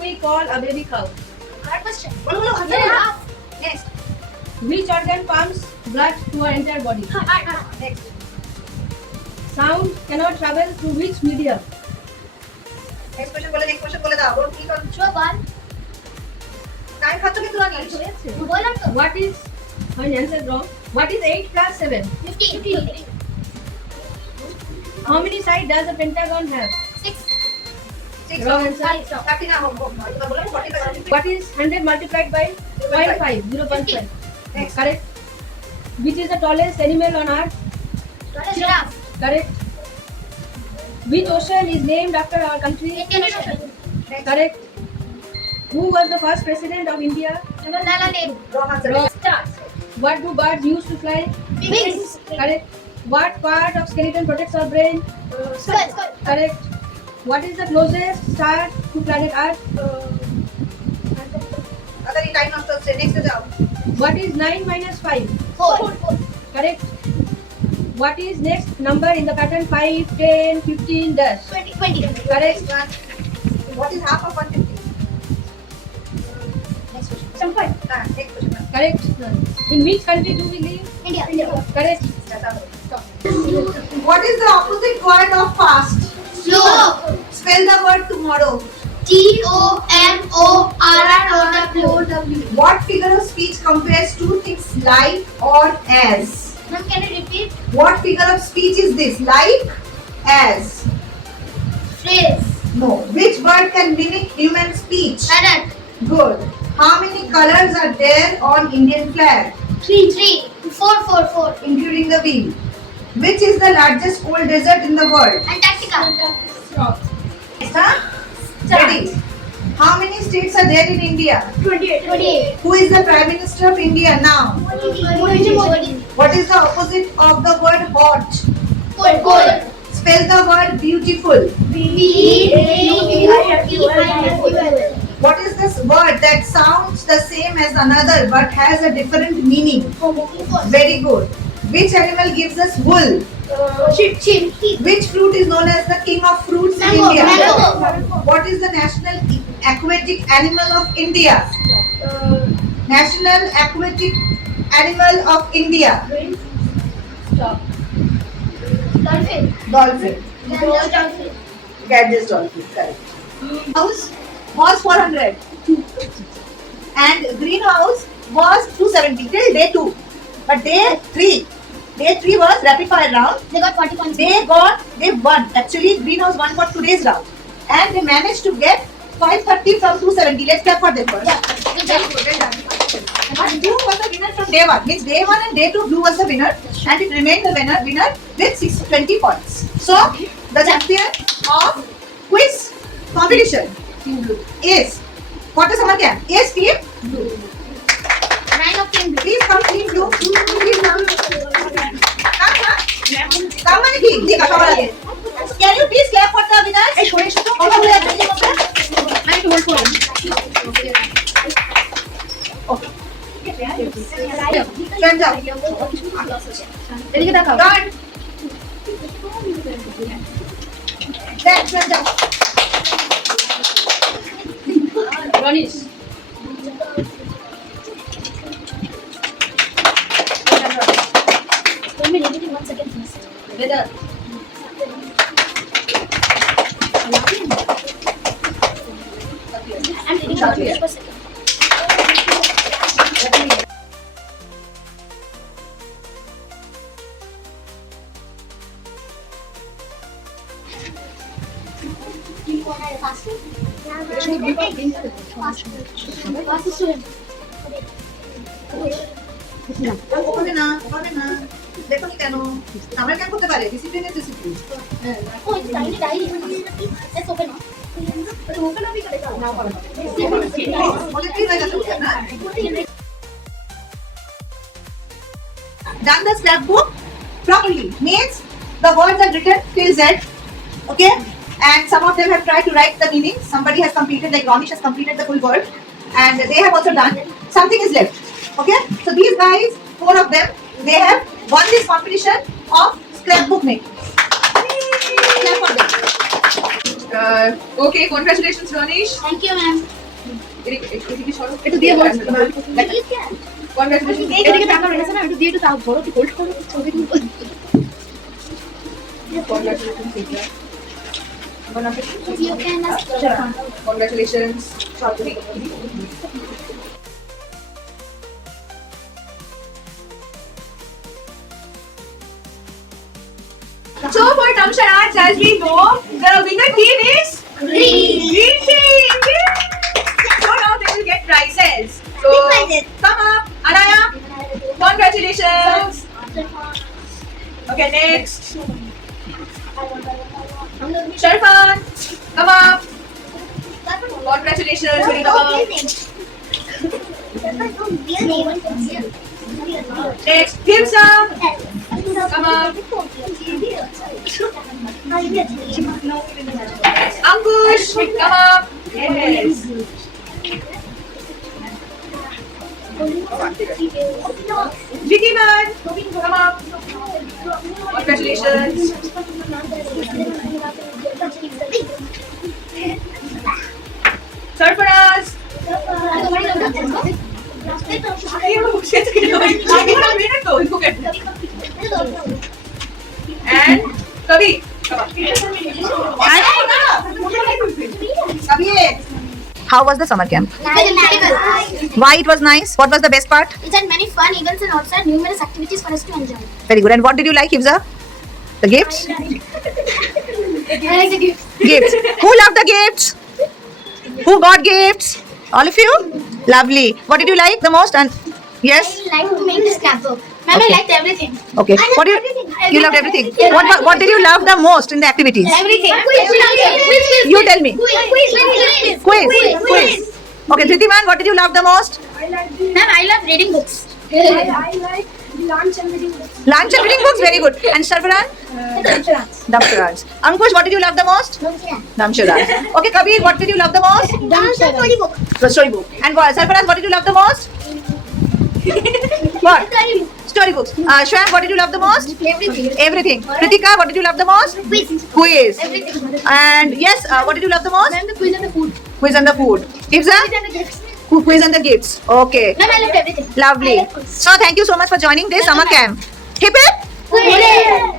we call a baby cow? Hard question. Yeah. Next. Which organ pumps blood to our entire body? Hard. Next. Sound cannot travel through which medium? Next question বলে দাও। বল কি কর? Show one. Time খাচ্ছ কিন্তু না নিস। বললাম তো। What is, I answered wrong. What is 8 plus 7? 15. How many sides does a pentagon have? 6. Wrong answer. 30 না হোক। বলো 45। What is 100 multiplied by 0.5? 0.5. Next. Correct. Which is the tallest animal on earth? Giraffe. Correct. Which ocean is named after our country? Indian Ocean. Next. Correct. Who was the first president of India? Jawaharlal Nehru. Wrong answer. Wrong. What do birds use to fly? Wings. Correct. What part of skeleton protects our brain? Skull. Correct. What is the closest star to planet Earth? তাড়াতাড়ি time নষ্ট হচ্ছে। Next যাও। What is 9 minus 5? 4. Correct. What is next number in the pattern 5, 10, 15 dash? 20. Correct. What is half of 150? Next question. Some point. Next question. Correct. In which country do we live? India. Correct. What is the opposite word of fast? Slow. Spell the word tomorrow. TOMORROW. What figure of speech compares two things like or as? Ma'am, can you repeat? What figure of speech is this? Like, as. Phrase. No. Which word can mimic human speech? Parrot. Good. How many colors are there on Indian flag? 3. 4. Including the wheel. Which is the largest cold desert in the world? Antarctica. Huh? Ready. How many states are there in India? 28. Who is the Prime Minister of India now? Modi. What is the opposite of the word hot? Cold. Spell the word beautiful. BEAUTIFUL. What is this word that sounds the same as another but has a different meaning? Very good. Which animal gives us wool? Sheep. Which fruit is known as the king of fruits in Mango. India? Mango. What is the national aquatic animal of India? National aquatic animal of India? Dolphin. Dolphin. Dolphin. Ganges dolphin. Correct. House was 400 and greenhouse was 270 till day 2. But day 3 was rapid fire round. They got 40 points. They won. Actually, greenhouse won for today's round, and they managed to get 530 from 270. Let's clap for them first. Yeah. Good job. Well done. And blue was the winner from day 1. Means day 1 and day 2, blue was the winner, and it remained the winner with 620 points. So the champion of quiz competition is what is summer camp? Is team blue. 9 of 10. Please come, team blue. Please come. Come on, team. Can you please clap for the winners? I need to hold for him. Friends up. এদিকে দেখাও। Done. Then friends up. রনিশ। Don't be negative 1 second, please. বেদার। I'm reading out just for a second. হবে না দেখুন কেন আমরা কেন করতে পারে ডিসিপ্লিনের discipline Oh, it's tiny diary. Let's open it. অনেক কি হয়ে গেছে না done the scrapbook properly means the words are written till Z, okay, and some of them have tried to write the meaning. Somebody has completed, like Ramesh has completed the full word, and they have also done. Something is left, okay. So these guys, 4 of them, they have won this competition of scrapbook making. Clap for them. Okay, congratulations, Ronish. Thank you, ma'am. একটু দিয়ে বল। Congratulations. এদিকে টাকা রয়েছে না, একটু দিয়ে একটু তাও বড় একটু হোল্ড করো ছবি তুলবো। Congratulations, Sidra. You can ask. Congratulations. So for Tamsharaj, as we know, the winner team is Green team. So now they will get prizes. So come up, Anaya. Congratulations. Okay, next. Sharfan, come up. Congratulations, very come. Next, Himsa, come up. Ankush, come up. Yes. Vicky man, come up. Congratulations. Sarfaraz. And Kavi, come up. How was the summer camp? Nice. Why it was nice? What was the best part? It had many fun events and also had numerous activities for us to enjoy. Very good. And what did you like, Hifza? The gifts? I like the gift. Gifts. Who loved the gifts? Who got gifts? All of you? Lovely. What did you like the most? And yes? I like to make this scrapbook. Ma'am, Okay. I liked everything. Okay. I What loved did everything. you loved everything? Yeah. What did you love the most in the activities? Everything. Quiz. You tell me. Quiz. Okay, Dhriman, what did you love the most? Ma'am, I love reading books. I like lunch and reading books. Lunch and reading books, very good. And Sarfaraz? Damsharaj. Ankush, what did you love the most? Damsharaj. Okay, Kabir, what did you love the most? The story book. And Sarfaraz, what did you love the most? What? Story books. Shwam, what did you love the most? Everything. Everything. Kritika, what did you love the most? Quiz. Everything. And yes, what did you love the most? Ma'am, the quiz and the food. Quiz and the food. Hifza? And the gifts. Quiz and the gifts. Okay. Ma'am, I loved everything. Lovely. So thank you so much for joining this summer camp. Hip hip. Hooray!